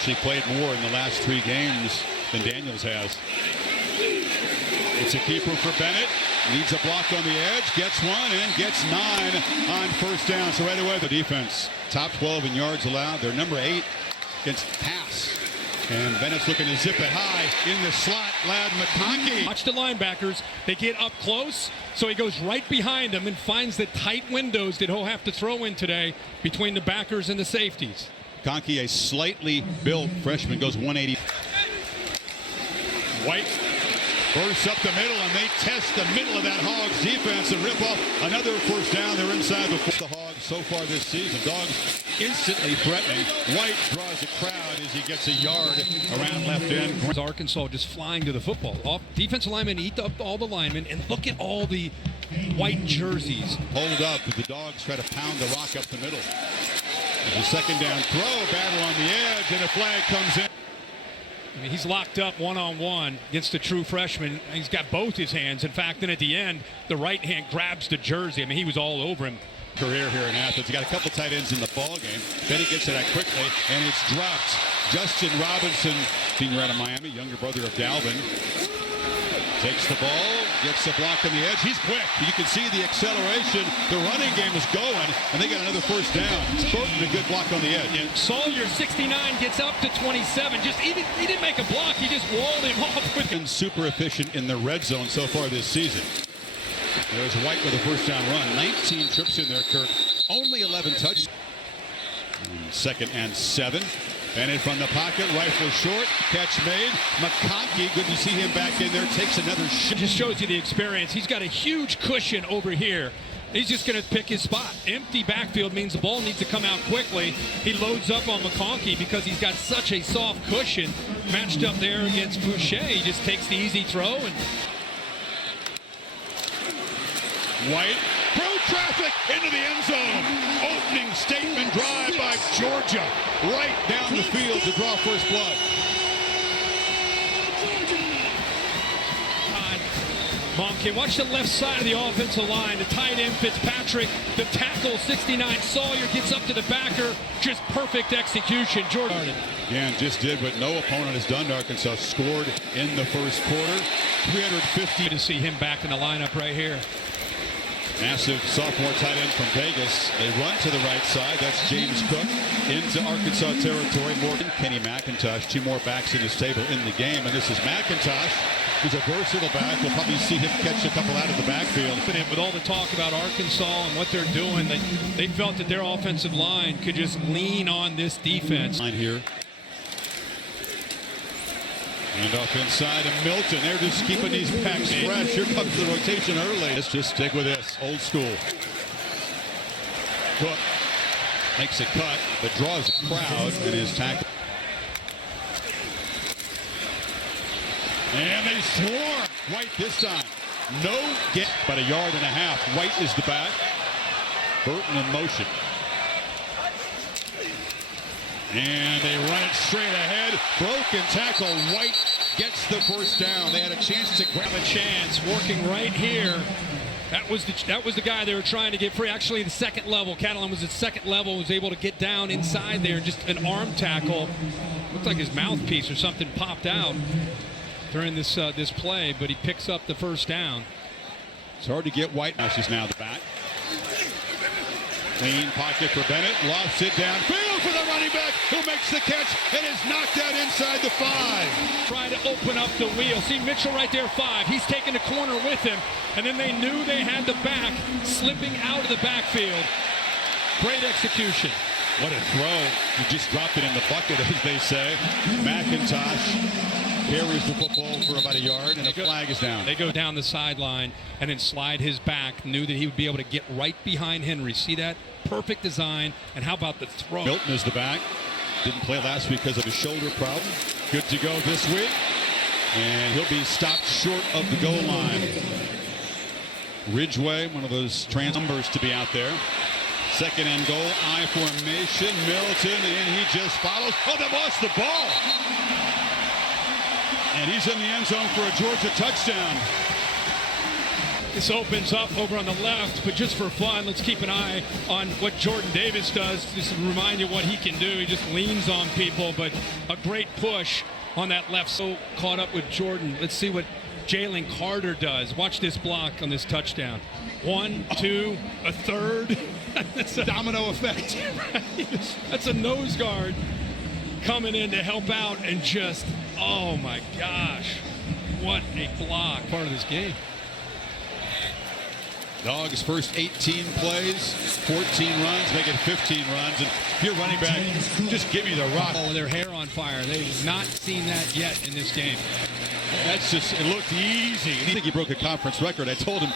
She played more in the last 3 games than Daniels has. It's a keeper for Bennett. Needs a block on the edge. Gets one and gets 9 on first down. So right away the defense. Top 12 in yards allowed. They're number 8 against pass. And Bennett's looking to zip it high in the slot. Lad McConkey. Watch the linebackers. They get up close, so he goes right behind them and finds the tight windows that he'll have to throw in today between the backers and the safeties. McConkey, a slightly built freshman, goes 180. White bursts up the middle, and they test the middle of that Hogs defense and rip off another first down. They're inside the Hogs so far this season. Dogs instantly threatening. White draws a crowd as he gets a yard around left end. Arkansas just flying to the football. Off defensive linemen eat up all the linemen, and look at all the white jerseys. Hold up as the Dogs try to pound the rock up the middle. There's a second down throw, battle on the edge, and a flag comes in. I mean, he's locked up one-on-one against a true freshman. He's got both his hands. In fact, then at the end, the right hand grabs the jersey. I mean, he was all over him. Career here in Athens. He got a couple tight ends in the ball game. Then he gets to that quickly, and it's dropped. Justin Robinson, senior out of Miami, younger brother of Dalvin, takes the ball, gets the block on the edge. He's quick. You can see the acceleration. The running game is going, and they got another first down. Burton, a good block on the edge. And Sawyer, 69, gets up to 27. He didn't make a block. He just walled him off with him. Super efficient in the red zone so far this season. There's White with a first down run. 19 trips in there, Kirk. Only 11 touches. 2nd and 7. Bennett from the pocket, rifle short, catch made. McConkey, good to see him back in there, takes another shot. Just shows you the experience. He's got a huge cushion over here. He's just going to pick his spot. Empty backfield means the ball needs to come out quickly. He loads up on McConkey because he's got such a soft cushion matched up there against Boucher. He just takes the easy throw. And White, through traffic into the end zone. Opening statement drive by Georgia. Right down the field to draw first blood. Monken, watch the left side of the offensive line. The tight end, Fitzpatrick. The tackle, 69, Sawyer gets up to the backer. Just perfect execution. Jordan. Again, just did what no opponent has done to Arkansas. Scored in the first quarter. 350 to see him back in the lineup right here. Massive sophomore tight end from Vegas. They run to the right side. That's James Cook into Arkansas territory. Morgan, Kenny McIntosh, 2 more backs in his table in the game. And this is McIntosh, who's a versatile back. We'll probably see him catch a couple out of the backfield. With all the talk about Arkansas and what they're doing, they felt that their offensive line could just lean on this defense. Line here. And off inside of Milton. They're just keeping these backs fresh. Here comes the rotation early. Let's just stick with this. Old school. Cook makes a cut, but draws a crowd and is tackled. And they swarm. White this time. No get, but a yard and a half. White is the back. Burton in motion. And they run it straight ahead. Broken tackle. White gets the first down. They had a chance to grab a chance. Working right here. That was the guy they were trying to get free. Actually, the second level. Catalan was at second level. Was able to get down inside there. Just an arm tackle. Looked like his mouthpiece or something popped out during this play, but he picks up the first down. It's hard to get White. She's now the back. Clean pocket for Bennett. Lofts it downfield for the running back who makes the catch and is knocked out inside the 5. Try to open up the wheel. See Mitchell right there, 5. He's taking the corner with him, and then they knew they had the back slipping out of the backfield. Great execution. What a throw. He just dropped it in the bucket, as they say. McIntosh carries the football for about a yard, and a flag is down. They go down the sideline and then slide his back. Knew that he would be able to get right behind Henry. See that? Perfect design. And how about the throw? Milton is the back. Didn't play last week because of a shoulder problem. Good to go this week. And he'll be stopped short of the goal line. Ridgeway, one of those numbers to be out there. 2nd and goal, I formation. Milton, and he just follows. Oh, they lost the ball. And he's in the end zone for a Georgia touchdown. This opens up over on the left, but just for fun, let's keep an eye on what Jordan Davis does. Just to remind you what he can do. He just leans on people, but a great push on that left. So caught up with Jordan. Let's see what Jalen Carter does. Watch this block on this touchdown. 1, 2, a third. That's a Domino effect. That's a nose guard coming in to help out, and just, oh my gosh, what a block. Part of this game. Dogs first 18 plays, 14 runs, make it 15 runs. And if you're running back, just give me the rock. Oh, their hair on fire. They've not seen that yet in this game. That's just, it looked easy. I think he broke a conference record. I told him,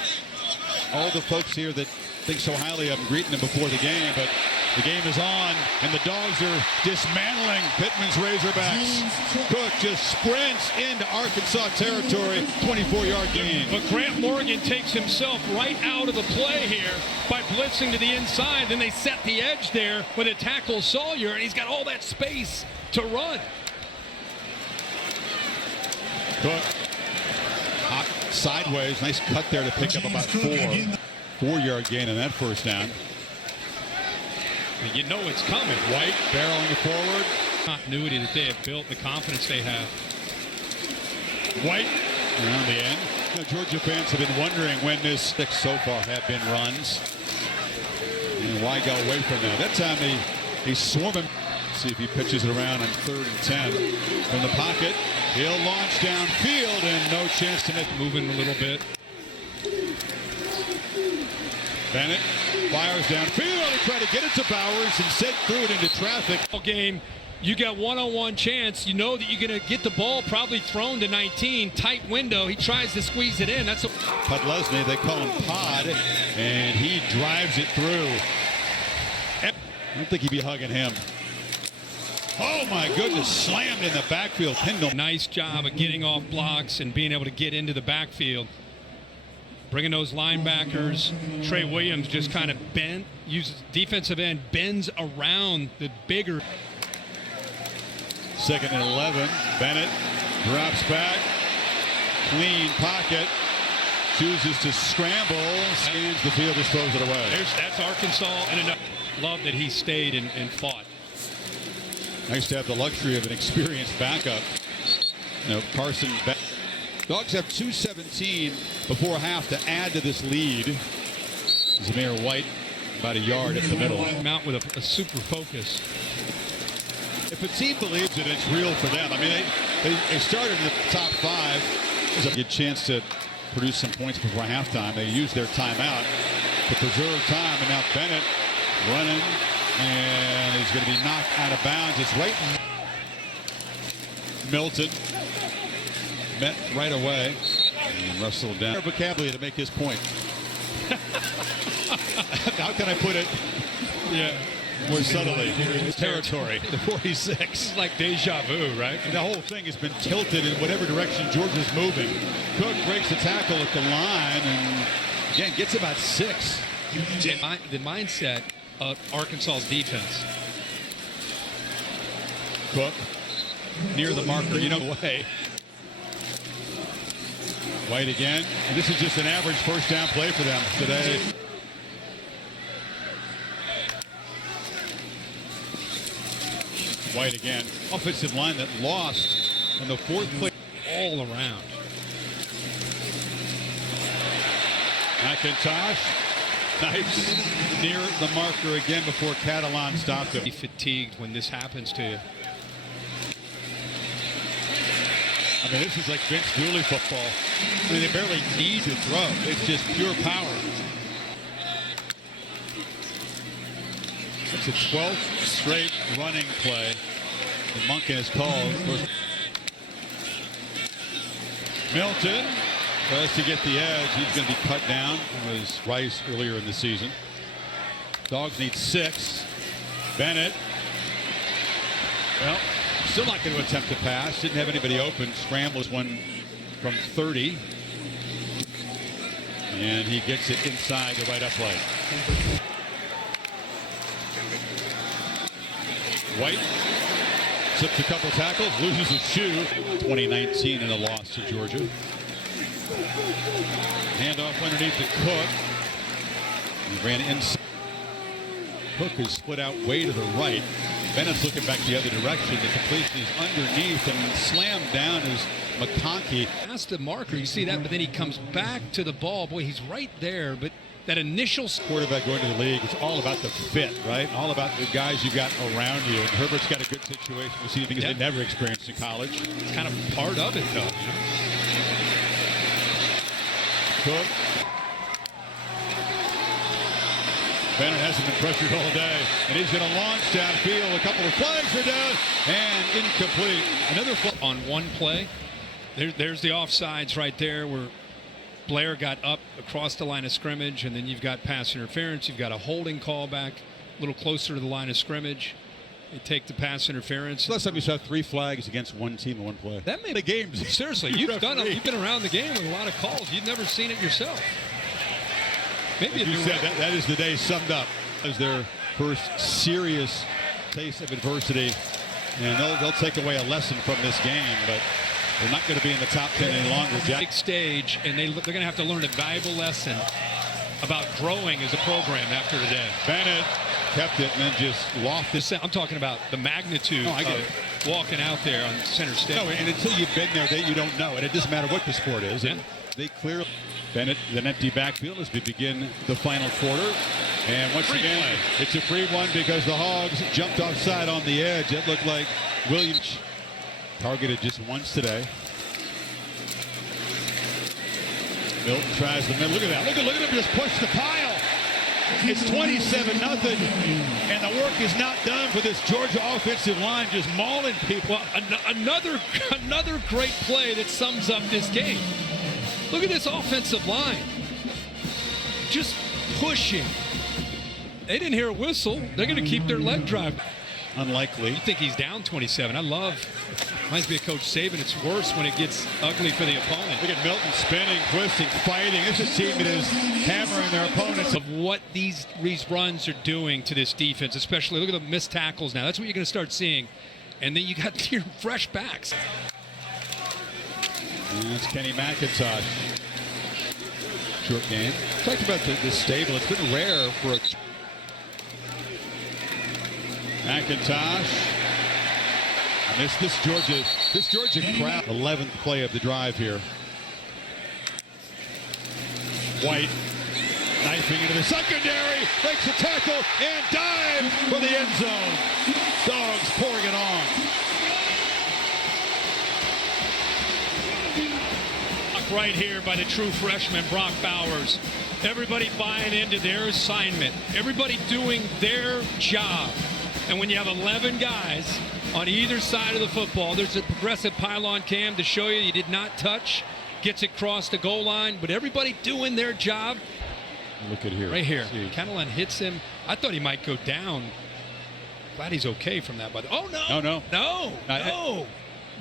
all the folks here that think so highly of him, greeting him before the game, but the game is on, and the Dogs are dismantling Pittman's Razorbacks. Cook just sprints into Arkansas territory, 24-yard gain. But Grant Morgan takes himself right out of the play here by blitzing to the inside. Then they set the edge there with a tackle Sawyer, and he's got all that space to run. Cook, hot sideways, nice cut there to pick up about 4-yard gain on that first down. You know it's coming. White barreling forward. Continuity that they have built, the confidence they have. White around the end. You know, Georgia fans have been wondering when this six so far have been runs. And why go away from that? That time they swarm him. See if he pitches it around on 3rd and 10. From the pocket, he'll launch downfield and no chance to make. Moving a little bit. Bennett fires downfield. He tried to get it to Bowers and sent through it into traffic. Game, you got one-on-one chance. You know that you're going to get the ball probably thrown to 19. Tight window. He tries to squeeze it in. That's a Podlesny, they call him Pod, and he drives it through. I don't think he'd be hugging him. Oh my goodness, slammed in the backfield. Kendall. Nice job of getting off blocks and being able to get into the backfield. Bringing those linebackers. Trey Williams just kind of bent, uses defensive end, bends around the bigger. 2nd and 11. Bennett drops back. Clean pocket. Chooses to scramble. Scans the field, just throws it away. That's Arkansas and enough. Love that he stayed and fought. Nice to have the luxury of an experienced backup. You know, Carson. Dogs have 2:17 before half to add to this lead. Zamir White about a yard at the middle. Out with a super focus. If a team believes it, it's real for them. I mean, they started in the top 5. There's a good chance to produce some points before halftime. They used their timeout to preserve time, and now Bennett running, and he's going to be knocked out of bounds. It's right. Milton met right away and wrestled down. Vocabulary to make his point. How can I put it? Yeah. More subtly. Territory. The 46. It's like deja vu, right? And the whole thing has been tilted in whatever direction Georgia's moving. Cook breaks the tackle at the line and, again, gets about 6. The mindset of Arkansas's defense. Cook near the marker, way. White again. And this is just an average first down play for them today. White again. Offensive line that lost on the 4th play. All around. McIntosh. Nice. Near the marker again before Catalan stopped him. Be fatigued when this happens to you. I mean, this is like Vince Dooley football. I mean, they barely need to throw. It's just pure power. It's a 12th straight running play. The Monken is called. Milton tries to get the edge. He's going to be cut down. It was Rice earlier in the season. Dogs need 6. Bennett. Well, still not going to attempt to pass. Didn't have anybody open. Scrambles one from 30. And he gets it inside the right up leg. White slips a couple tackles, loses his shoe. 2019 in a loss to Georgia. Handoff underneath the Cook. He ran inside. Cook is split out way to the right. Bennett's looking back the other direction. The completion is underneath and slammed down is McConkey. Past the marker, you see that, but then he comes back to the ball. Boy, he's right there, but that initial quarterback going to the league, it's all about the fit, right? All about the guys you got around you. And Herbert's got a good situation with see things they never experienced in college. It's kind of part of it, though. Cook. Bennett hasn't been pressured all day, and he's going to launch downfield. A couple of flags are down, and incomplete. Another on one play. There's the offsides right there where Blair got up across the line of scrimmage, and then you've got pass interference. You've got a holding call back a little closer to the line of scrimmage. They take the pass interference. Last time you saw 3 flags against one team in one play. That made the games. Seriously, you've been around the game with a lot of calls. You've never seen it yourself. Maybe you said that is the day summed up. As their first serious taste of adversity, and they'll take away a lesson from this game, but they're not going to be in the top 10 any longer. Big stage, and they're going to have to learn a valuable lesson about growing as a program after today. Bennett kept it and then just lofted. I'm talking about the magnitude of walking out there on center stage. No, and until you've been there, you don't know, and it doesn't matter what the sport is. Yeah. They clearly. Bennett, an empty backfield as we begin the final quarter. And once again, it's a free one because the Hogs jumped offside on the edge. It looked like Williams targeted just once today. Milton tries the middle. Look at that. Look at him just push the pile. It's 27-0, and the work is not done for this Georgia offensive line, just mauling people. Another great play that sums up this game. Look at this offensive line. Just pushing. They didn't hear a whistle. They're going to keep their leg drive. Unlikely. You think he's down 27. Reminds me of Coach Saban. It's worse when it gets ugly for the opponent. Look at Milton spinning, twisting, fighting. This is a team that is hammering their opponents. Of what these runs are doing to this defense, especially look at the missed tackles now. That's what you're going to start seeing. And then you got your fresh backs. And that's Kenny McIntosh. Short game. Talked about the stable. It's been rare for a McIntosh. And this Georgia crowd. 11th play of the drive here. White knifing into the secondary, makes a tackle and dives for the end zone. Dogs pouring it on. Right here by the true freshman, Brock Bowers. Everybody buying into their assignment. Everybody doing their job. And when you have 11 guys on either side of the football, there's a progressive pylon cam to show you did not touch. Gets it across the goal line, but everybody doing their job. Look at here. Right here. Catalan hits him. I thought he might go down. Glad he's okay from that. Oh, no.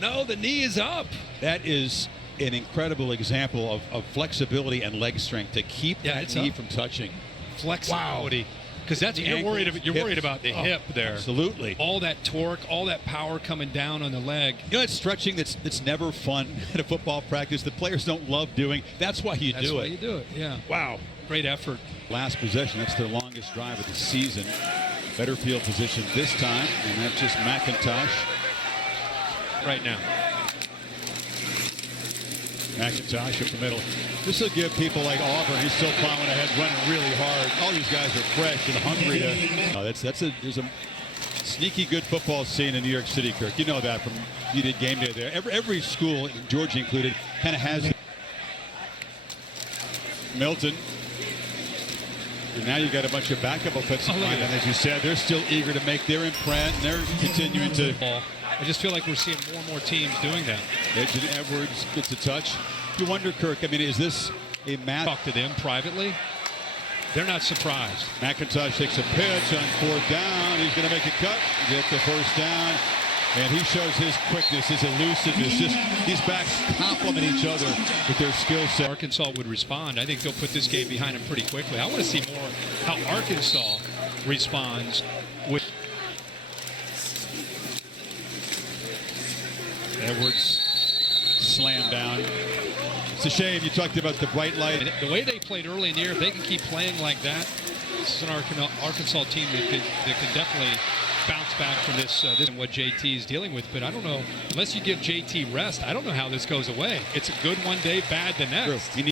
No, the knee is up. That is an incredible example of flexibility and leg strength to keep that knee from touching. Flexibility. Because that's you're worried about the hip there. Absolutely. All that torque, all that power coming down on the leg. You know, it's stretching that's never fun at a football practice. The players don't love doing. That's why you do it. That's why you do it, yeah. Wow. Great effort. Last possession, that's their longest drive of the season. Better field position this time, and that's just McIntosh. Right now. McIntosh up the middle. This will give people like Auburn, he's still plowing ahead, running really hard. All these guys are fresh and hungry to. There's a sneaky good football scene in New York City, Kirk. You know that from you did game day there. Every school, Georgia included, kind of has it. Milton. And now you got a bunch of backup offensive linemen, as you said. They're still eager to make their imprint, and they're continuing to. I just feel like we're seeing more and more teams doing that. Edgen Edwards gets a touch. You wonder, Kirk, I mean, is this a match? Talk to them privately. They're not surprised. McIntosh takes a pitch on 4th down. He's going to make a cut, get the first down. And he shows his quickness, his elusiveness. Just these backs complement each other with their skill set. Arkansas would respond. I think they'll put this game behind them pretty quickly. I want to see more how Arkansas responds with Edwards slam down. It's a shame. You talked about the bright light. And the way they played early in the year, if they can keep playing like that, this is an Arkansas team that can definitely bounce back from this and what JT is dealing with. But I don't know, unless you give JT rest, I don't know how this goes away. It's a good one day, bad the next. True.